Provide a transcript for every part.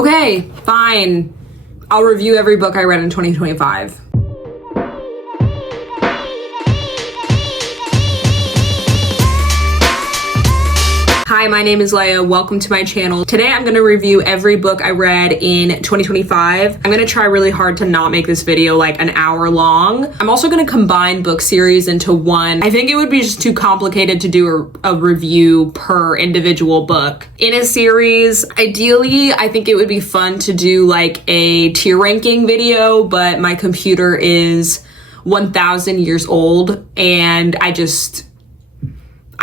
Okay, fine. I'll review every book I read in 2025. Hi, my name is Leia. Welcome to my channel. Today I'm going to review every book I read in 2025. I'm going to try really hard to not make this video like an hour long. I'm also going to combine book series into one. I think it would be just too complicated to do a review per individual book. In a series, ideally, I think it would be fun to do like a tier ranking video, but my computer is 1,000 years old and I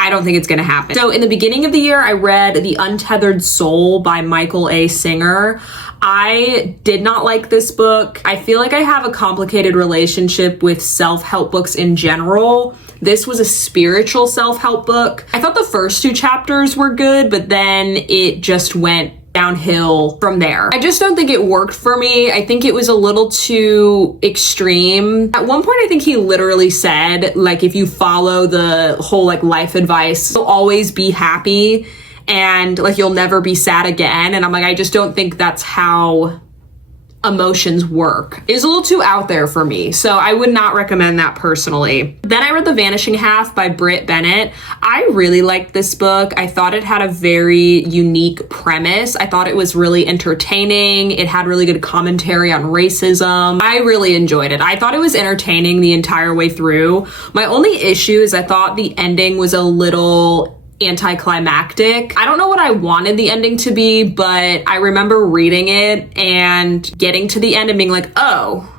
don't think it's gonna happen. So in the beginning of the year, I read The Untethered Soul by Michael A. Singer. I did not like this book. I feel like I have a complicated relationship with self-help books in general. This was a spiritual self-help book. I thought the first two chapters were good, but then it just went downhill from there. I just don't think it worked for me. I think it was a little too extreme. At one point, I think he literally said, like, if you follow the whole like life advice, you'll always be happy and like you'll never be sad again. And I'm like, I just don't think that's how emotions work. It was a little too out there for me, so I would not recommend that personally. Then I read The Vanishing Half by Brit Bennett. I really liked this book. I thought it had a very unique premise. I thought it was really entertaining. It had really good commentary on racism. I really enjoyed it. I thought it was entertaining the entire way through. My only issue is I thought the ending was a little anticlimactic. I don't know what I wanted the ending to be, but I remember reading it and getting to the end and being like, oh,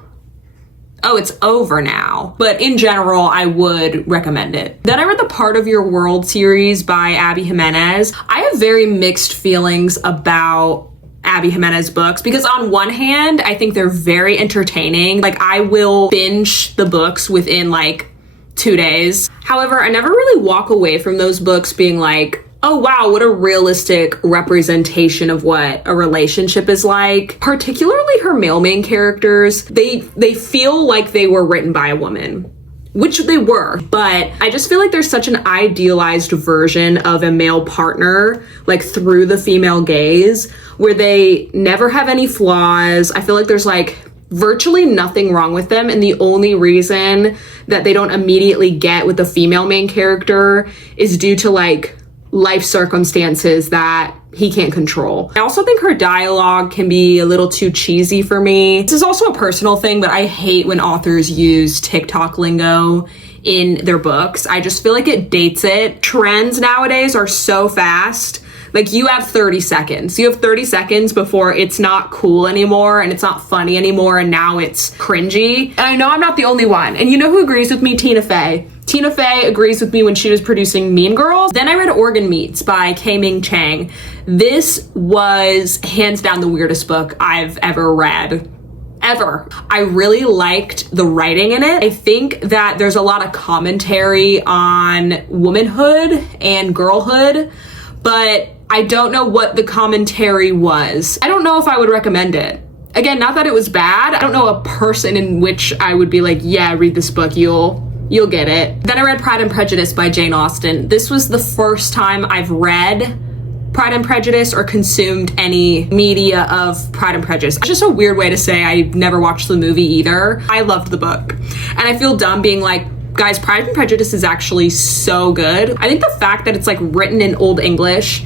it's over now. But in general, I would recommend it. Then I read the Part of Your World series by Abby Jimenez. I have very mixed feelings about Abby Jimenez books because on one hand, I think they're very entertaining. Like I will binge the books within like 2 days. However, I never really walk away from those books being like, oh wow, what a realistic representation of what a relationship is like. Particularly her male main characters, they feel like they were written by a woman, which they were, but I just feel like there's such an idealized version of a male partner, like through the female gaze, where they never have any flaws. I feel like there's like virtually nothing wrong with them, and the only reason that they don't immediately get with the female main character is due to like life circumstances that he can't control. I also think her dialogue can be a little too cheesy for me. This is also a personal thing, but I hate when authors use TikTok lingo in their books. I just feel like it dates it. Trends nowadays are so fast. Like you have 30 seconds. You have 30 seconds before it's not cool anymore and it's not funny anymore and now it's cringy. And I know I'm not the only one. And you know who agrees with me? Tina Fey. Tina Fey agrees with me when she was producing Mean Girls. Then I read Organ Meats by K-Ming Chang. This was hands down the weirdest book I've ever read. Ever. I really liked the writing in it. I think that there's a lot of commentary on womanhood and girlhood, but I don't know what the commentary was. I don't know if I would recommend it. Again, not that it was bad. I don't know a person in which I would be like, yeah, read this book, you'll get it. Then I read Pride and Prejudice by Jane Austen. This was the first time I've read Pride and Prejudice or consumed any media of Pride and Prejudice. It's just a weird way to say I never watched the movie either. I loved the book. And I feel dumb being like, guys, Pride and Prejudice is actually so good. I think the fact that it's like written in Old English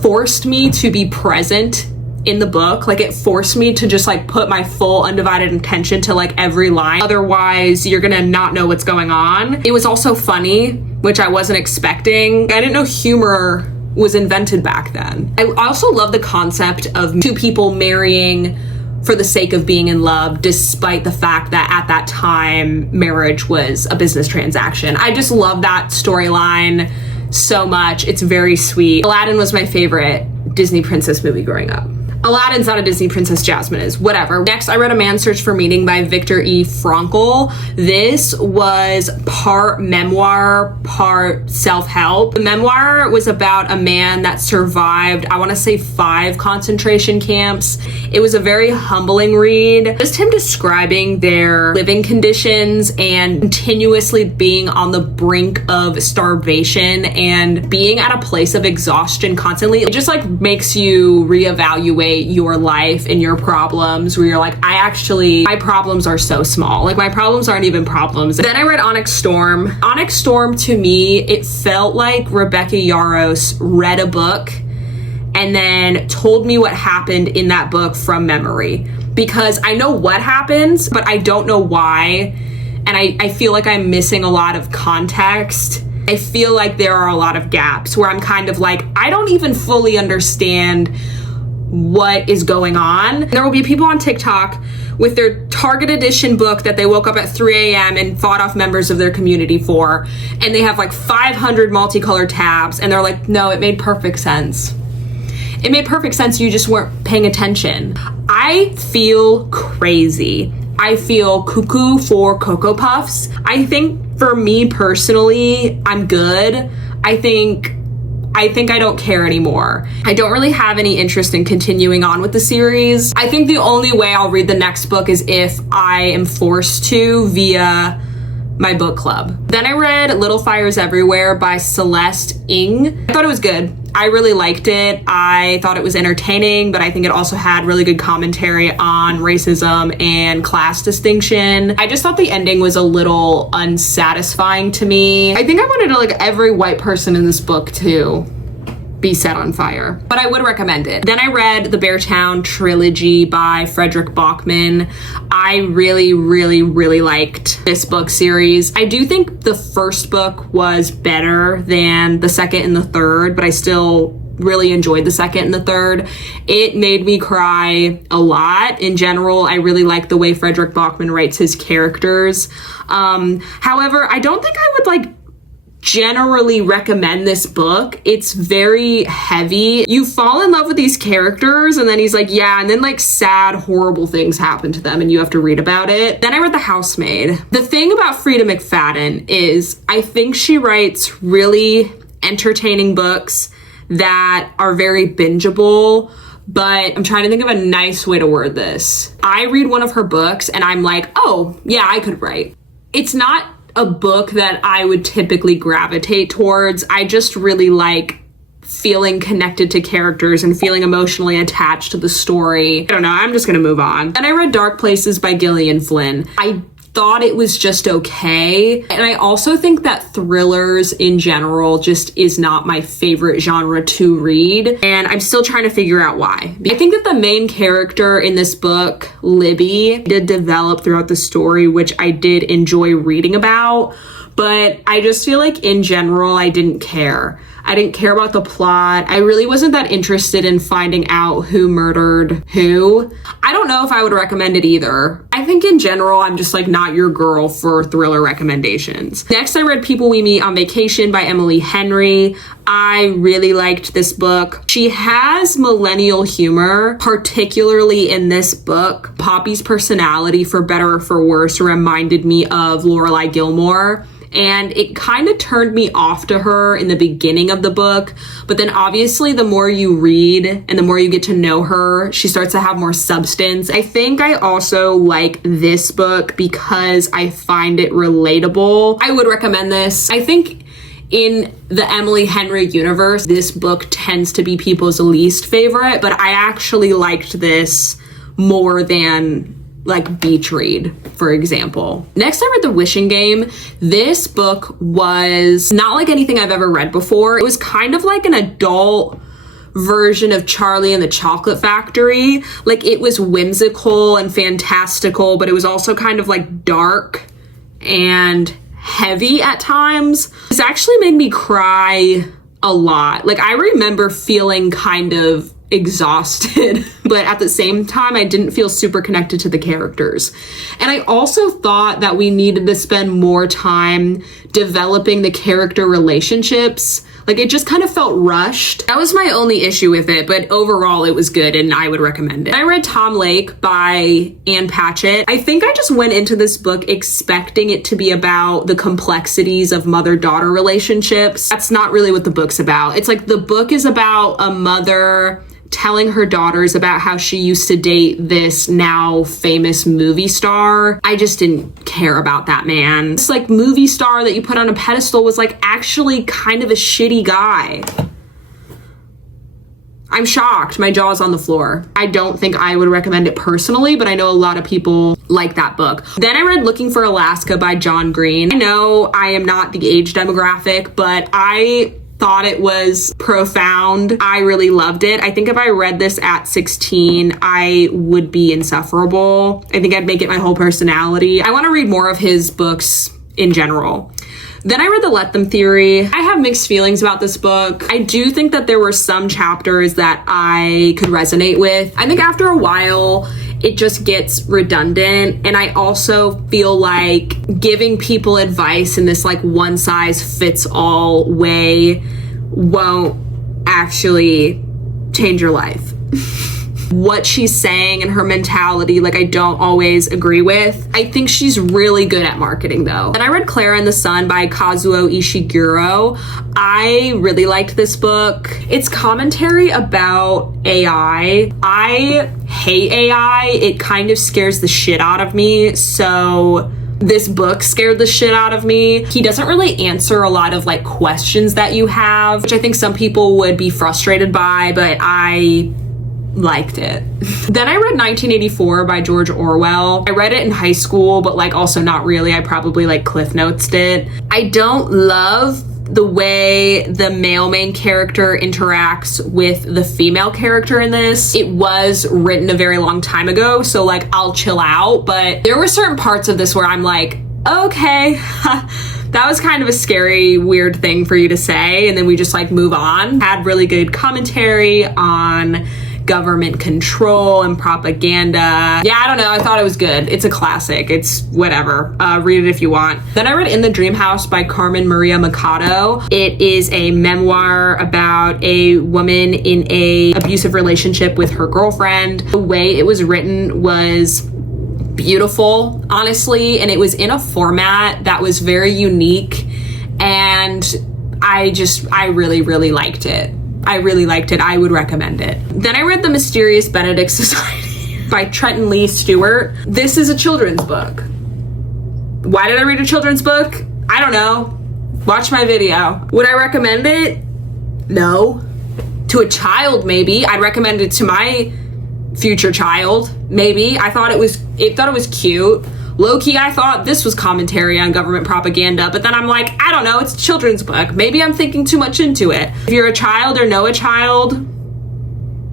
forced me to be present in the book. Like it forced me to just like put my full undivided attention to like every line. Otherwise, you're gonna not know what's going on. It was also funny, which I wasn't expecting. I didn't know humor was invented back then. I also love the concept of two people marrying for the sake of being in love, despite the fact that at that time, marriage was a business transaction. I just love that storyline so much. It's very sweet. Aladdin was my favorite Disney princess movie growing up. Aladdin's not a Disney princess, Jasmine is, whatever. Next, I read A Man's Search for Meaning by Viktor E. Frankl. This was part memoir, part self-help. The memoir was about a man that survived, I want to say 5 concentration camps. It was a very humbling read. Just him describing their living conditions and continuously being on the brink of starvation and being at a place of exhaustion constantly. It just like makes you reevaluate your life and your problems where you're like, my problems are so small. Like, my problems aren't even problems. Then I read Onyx Storm. Onyx Storm, to me, it felt like Rebecca Yarros read a book and then told me what happened in that book from memory. Because I know what happens, but I don't know why. And I feel like I'm missing a lot of context. I feel like there are a lot of gaps where I'm kind of like, I don't even fully understand what is going on. There will be people on TikTok with their Target edition book that they woke up at 3 a.m. and fought off members of their community for. And they have like 500 multicolored tabs. And they're like, no, it made perfect sense. It made perfect sense. You just weren't paying attention. I feel crazy. I feel cuckoo for Cocoa Puffs. I think for me personally, I'm good. I think I don't care anymore. I don't really have any interest in continuing on with the series. I think the only way I'll read the next book is if I am forced to via my book club. Then I read Little Fires Everywhere by Celeste Ng. I thought it was good. I really liked it. I thought it was entertaining, but I think it also had really good commentary on racism and class distinction. I just thought the ending was a little unsatisfying to me. I think I wanted like every white person in this book to be set on fire, but I would recommend it. Then I read the Beartown trilogy by Frederick Bachman. I really, really, really liked this book series. I do think the first book was better than the second and the third, but I still really enjoyed the second and the third. It made me cry a lot. In general, I really like the way Frederick Bachman writes his characters. However, I don't think I would like generally recommend this book. It's very heavy. You fall in love with these characters and then he's like, yeah, and then like sad, horrible things happen to them and you have to read about it. Then I read The Housemaid. The thing about Frida McFadden is I think she writes really entertaining books that are very bingeable, but I'm trying to think of a nice way to word this. I read one of her books and I'm like, oh, yeah, I could write. It's not a book that I would typically gravitate towards. I just really like feeling connected to characters and feeling emotionally attached to the story. I don't know, I'm just gonna move on. And I read Dark Places by Gillian Flynn. I thought it was just okay. And I also think that thrillers in general just is not my favorite genre to read. And I'm still trying to figure out why. I think that the main character in this book, Libby, did develop throughout the story, which I did enjoy reading about. But I just feel like in general, I didn't care. I didn't care about the plot. I really wasn't that interested in finding out who murdered who. I don't know if I would recommend it either. I think in general, I'm just like not your girl for thriller recommendations. Next, I read People We Meet on Vacation by Emily Henry. I really liked this book. She has millennial humor, particularly in this book. Poppy's personality, for better or for worse, reminded me of Lorelai Gilmore. And it kind of turned me off to her in the beginning of the book. But then obviously the more you read and the more you get to know her, she starts to have more substance. I think I also like this book because I find it relatable. I would recommend this. I think in the Emily Henry universe, this book tends to be people's least favorite, but I actually liked this more than like Beach Read, for example. Next, I read The Wishing Game. This book was not like anything I've ever read before. It was kind of like an adult version of Charlie and the Chocolate Factory. Like, it was whimsical and fantastical, but it was also kind of like dark and heavy at times. This actually made me cry a lot. Like, I remember feeling kind of exhausted, but at the same time, I didn't feel super connected to the characters. And I also thought that we needed to spend more time developing the character relationships. Like, it just kind of felt rushed. That was my only issue with it, but overall it was good and I would recommend it. I read Tom Lake by Ann Patchett. I think I just went into this book expecting it to be about the complexities of mother-daughter relationships. That's not really what the book's about. It's like the book is about a mother telling her daughters about how she used to date this now famous movie star. I just didn't care about that man. This like movie star that you put on a pedestal was like actually kind of a shitty guy. I'm shocked. My jaw's on the floor. I don't think I would recommend it personally, but I know a lot of people like that book. Then I read Looking for Alaska by John Green. I know I am not the age demographic, but I thought it was profound. I really loved it. I think if I read this at 16, I would be insufferable. I think I'd make it my whole personality. I want to read more of his books in general. Then I read The Let Them Theory. I have mixed feelings about this book. I do think that there were some chapters that I could resonate with. I think after a while, it just gets redundant. And I also feel like giving people advice in this like one size fits all way won't actually change your life. What she's saying and her mentality, like, I don't always agree with. I think she's really good at marketing though. And I read Clara and the Sun by Kazuo Ishiguro. I really liked this book. It's commentary about AI. I hate AI. It kind of scares the shit out of me. So this book scared the shit out of me. He doesn't really answer a lot of like questions that you have, which I think some people would be frustrated by, but I liked it. Then I read 1984 by George Orwell. I read it in high school, but like also not really. I probably like Cliff Notes'd it. I don't love the way the male main character interacts with the female character in this. It was written a very long time ago, so like I'll chill out, but there were certain parts of this where I'm like, okay, that was kind of a scary, weird thing for you to say, and then we just like move on. Had really good commentary on government control and propaganda. Yeah, I don't know. I thought it was good. It's a classic. It's whatever. Read it if you want. Then I read In the Dream House by Carmen Maria Machado. It is a memoir about a woman in a abusive relationship with her girlfriend. The way it was written was beautiful, honestly, and it was in a format that was very unique, and I really, really liked it. I really liked it. I would recommend it. Then I read The Mysterious Benedict Society by Trenton Lee Stewart. This is a children's book. Why did I read a children's book? I don't know. Watch my video. Would I recommend it? No. To a child, maybe. I'd recommend it to my future child, maybe. I thought it was cute. Low-key, I thought this was commentary on government propaganda, but then I'm like, I don't know, it's a children's book. Maybe I'm thinking too much into it. If you're a child or know a child,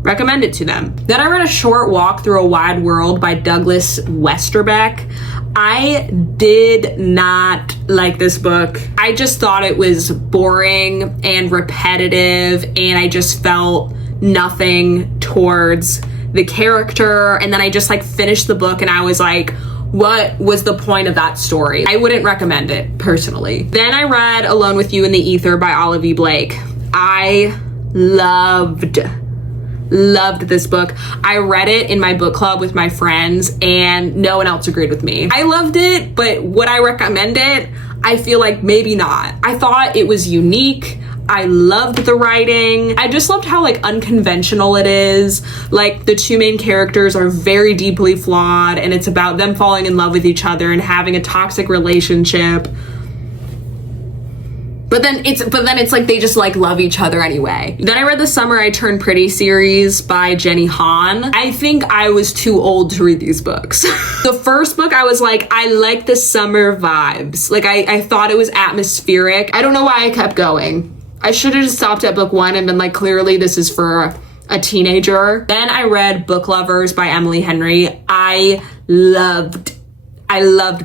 recommend it to them. Then I read A Short Walk Through a Wide World by Douglas Westerbeck. I did not like this book. I just thought it was boring and repetitive, and I just felt nothing towards the character. And then I just like finished the book and I was like, what was the point of that story? I wouldn't recommend it personally. Then I read Alone with You in the Ether by Olive E. Blake. I loved this book. I read it in my book club with my friends and no one else agreed with me. I loved it, but would I recommend it? I feel like maybe not. I thought it was unique. I loved the writing. I just loved how like unconventional it is. Like the two main characters are very deeply flawed and it's about them falling in love with each other and having a toxic relationship. But then it's like they just like love each other anyway. Then I read The Summer I Turned Pretty series by Jenny Han. I think I was too old to read these books. The first book I was like, I like the summer vibes. Like I thought it was atmospheric. I don't know why I kept going. I should have just stopped at book one and been like, clearly this is for a teenager. Then I read Book Lovers by Emily Henry. I loved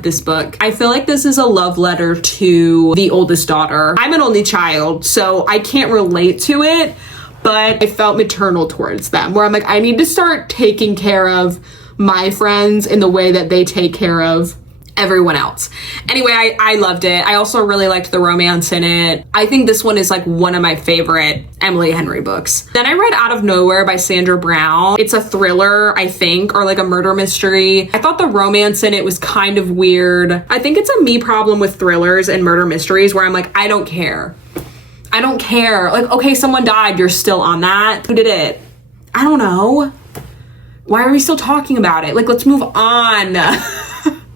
this book. I feel like this is a love letter to the oldest daughter. I'm an only child, so I can't relate to it, but I felt maternal towards them, where I'm like, I need to start taking care of my friends in the way that they take care of everyone else. Anyway, I loved it. I also really liked the romance in it. I think this one is like one of my favorite Emily Henry books. Then I read Out of Nowhere by Sandra Brown. It's a thriller, I think, or like a murder mystery. I thought the romance in it was kind of weird. I think it's a me problem with thrillers and murder mysteries where I'm like, I don't care. I don't care. Like, okay, someone died. You're still on that. Who did it? I don't know. Why are we still talking about it? Like, let's move on.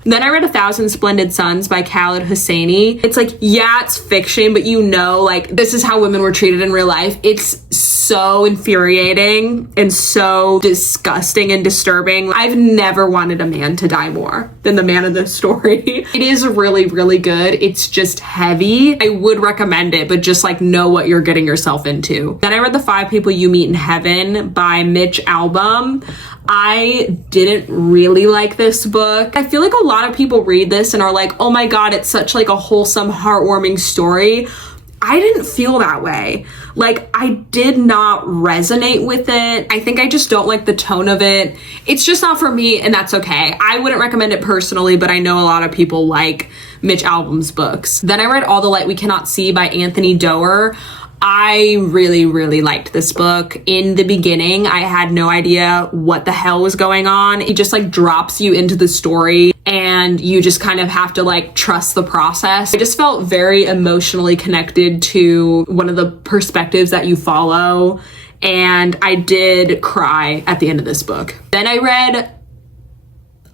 Then I read A Thousand Splendid Suns by Khaled Hosseini. It's like, yeah, it's fiction, but you know, like, this is how women were treated in real life. It's so infuriating and so disgusting and disturbing. I've never wanted a man to die more than the man in this story. It is really, really good. It's just heavy. I would recommend it, but just like know what you're getting yourself into. Then I read The Five People You Meet in Heaven by Mitch Albom. I didn't really like this book. I feel like a lot of people read this and are like, oh my God, it's such like a wholesome, heartwarming story. I didn't feel that way. Like, I did not resonate with it. I think I just don't like the tone of it. It's just not for me, and that's okay. I wouldn't recommend it personally, but I know a lot of people like Mitch Albom's books. Then I read All the Light We Cannot See by Anthony Doerr. I really, really liked this book. In the beginning, I had no idea what the hell was going on. It just like drops you into the story and you just kind of have to like trust the process. I just felt very emotionally connected to one of the perspectives that you follow. And I did cry at the end of this book. Then I read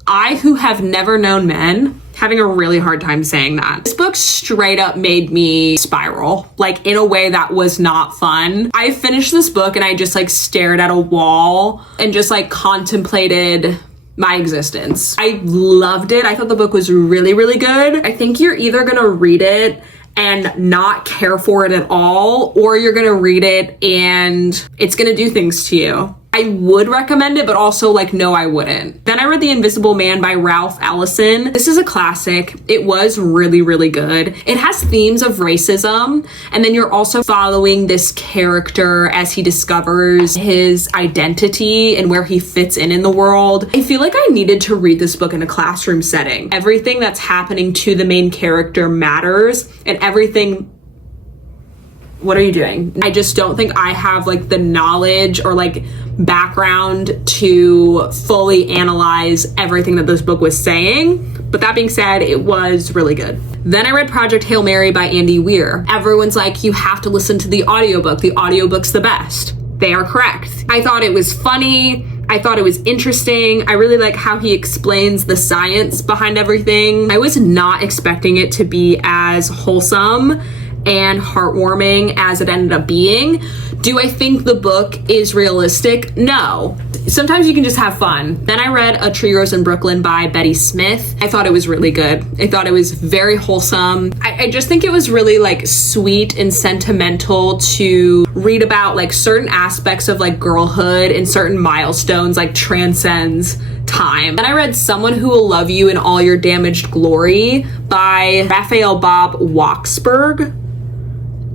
I Who Have Never Known Men. Having a really hard time saying that. This book straight up made me spiral, like in a way that was not fun. I finished this book and I just like stared at a wall and just like contemplated my existence. I loved it. I thought the book was really, really good. I think you're either gonna read it and not care for it at all, or you're gonna read it and it's gonna do things to you. I would recommend it, but also like, no, I wouldn't. Then I read The Invisible Man by Ralph Ellison. This is a classic. It was really, really good. It has themes of racism, and then you're also following this character as he discovers his identity and where he fits in the world. I feel like I needed to read this book in a classroom setting. Everything that's happening to the main character matters, and everything... What are you doing? I just don't think I have like the knowledge or like background to fully analyze everything that this book was saying. But that being said, it was really good. Then I read Project Hail Mary by Andy Weir. Everyone's like, you have to listen to the audiobook. The audiobook's the best. They are correct. I thought it was funny. I thought it was interesting. I really like how he explains the science behind everything. I was not expecting it to be as wholesome and heartwarming as it ended up being. Do I think the book is realistic? No. Sometimes you can just have fun. Then I read A Tree Grows in Brooklyn by Betty Smith. I thought it was really good. I thought it was very wholesome. I just think it was really like sweet and sentimental to read about like certain aspects of like girlhood and certain milestones like transcends time. Then I read Someone Who Will Love You in All Your Damaged Glory by Raphael Bob Waksberg.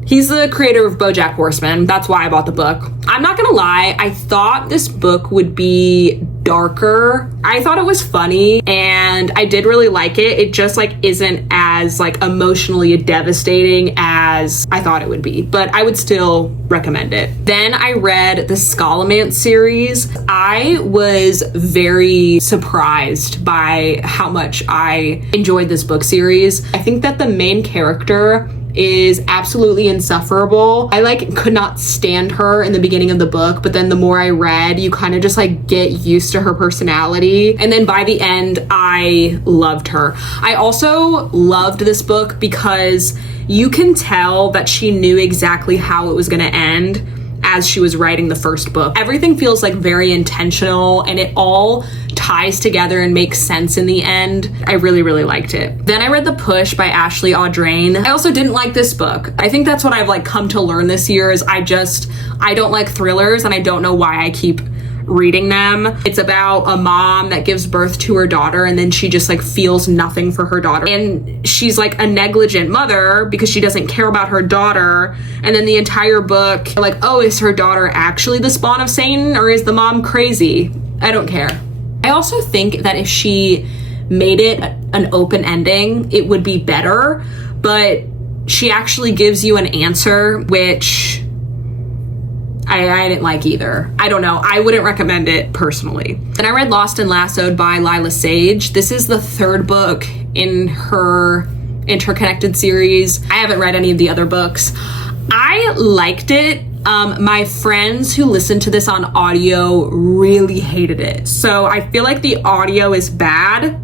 He's the creator of BoJack Horseman. That's why I bought the book. I'm not gonna lie, I thought this book would be darker. I thought it was funny and I did really like it. It just like isn't as like emotionally devastating as I thought it would be, but I would still recommend it. Then I read the Scholomance series. I was very surprised by how much I enjoyed this book series. I think that the main character is absolutely insufferable. I like could not stand her in the beginning of the book, but then the more I read, you kind of just like get used to her personality. And then by the end, I loved her. I also loved this book because you can tell that she knew exactly how it was going to end as she was writing the first book. Everything feels like very intentional and it all ties together and makes sense in the end. I really, really liked it. Then I read The Push by Ashley Audrain. I also didn't like this book. I think that's what I've like come to learn this year is I don't like thrillers and I don't know why I keep reading them. It's about a mom that gives birth to her daughter and then she just like feels nothing for her daughter. And she's like a negligent mother because she doesn't care about her daughter. And then the entire book, like, oh, is her daughter actually the spawn of Satan or is the mom crazy? I don't care. I also think that if she made it an open ending, it would be better, but she actually gives you an answer, which I didn't like either. I don't know. I wouldn't recommend it personally. Then I read Lost and Lassoed by Lila Sage. This is the third book in her interconnected series. I haven't read any of the other books. I liked it. My friends who listened to this on audio really hated it. So I feel like the audio is bad,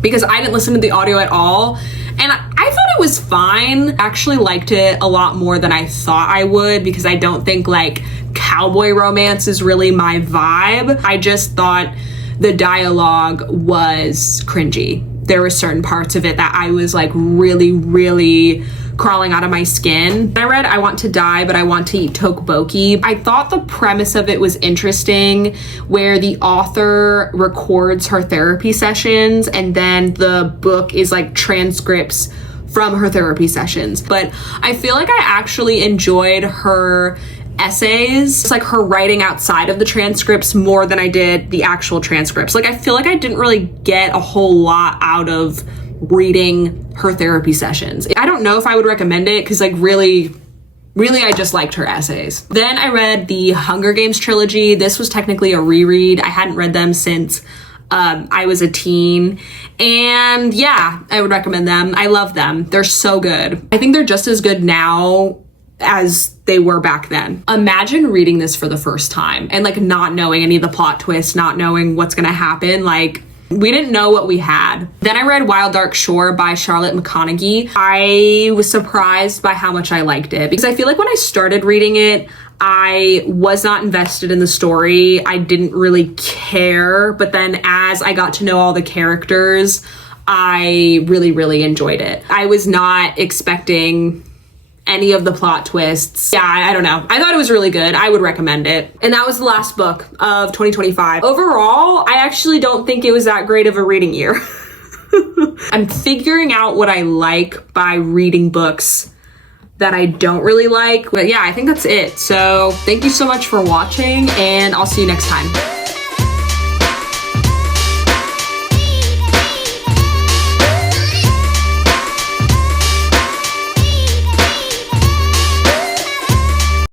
because I didn't listen to the audio at all. And I thought it was fine. I actually liked it a lot more than I thought I would, because I don't think like cowboy romance is really my vibe. I just thought the dialogue was cringy. There were certain parts of it that I was like really crawling out of my skin. I read I Want to Die, But I Want to Eat Tteokbokki. I thought the premise of it was interesting, where the author records her therapy sessions and then the book is like transcripts from her therapy sessions. But I feel like I actually enjoyed her essays. It's like her writing outside of the transcripts more than I did the actual transcripts. Like I feel like I didn't really get a whole lot out of reading her therapy sessions. I don't know if I would recommend it, because like really I just liked her essays. Then I read the Hunger Games trilogy. This was technically a reread. I hadn't read them since I was a teen, and yeah, I would recommend them. I love them. They're so good. I think they're just as good now as they were back then. Imagine reading this for the first time and like not knowing any of the plot twists, not knowing what's gonna happen. Like, we didn't know what we had. Then I read Wild Dark Shore by Charlotte McConaghy. I was surprised by how much I liked it, because I feel like when I started reading it, I was not invested in the story. I didn't really care. But then as I got to know all the characters, I really enjoyed it. I was not expecting any of the plot twists. Yeah, I don't know. I thought it was really good. I would recommend it. And that was the last book of 2025. Overall, I actually don't think it was that great of a reading year. I'm figuring out what I like by reading books that I don't really like. But yeah, I think that's it. So thank you so much for watching, and I'll see you next time.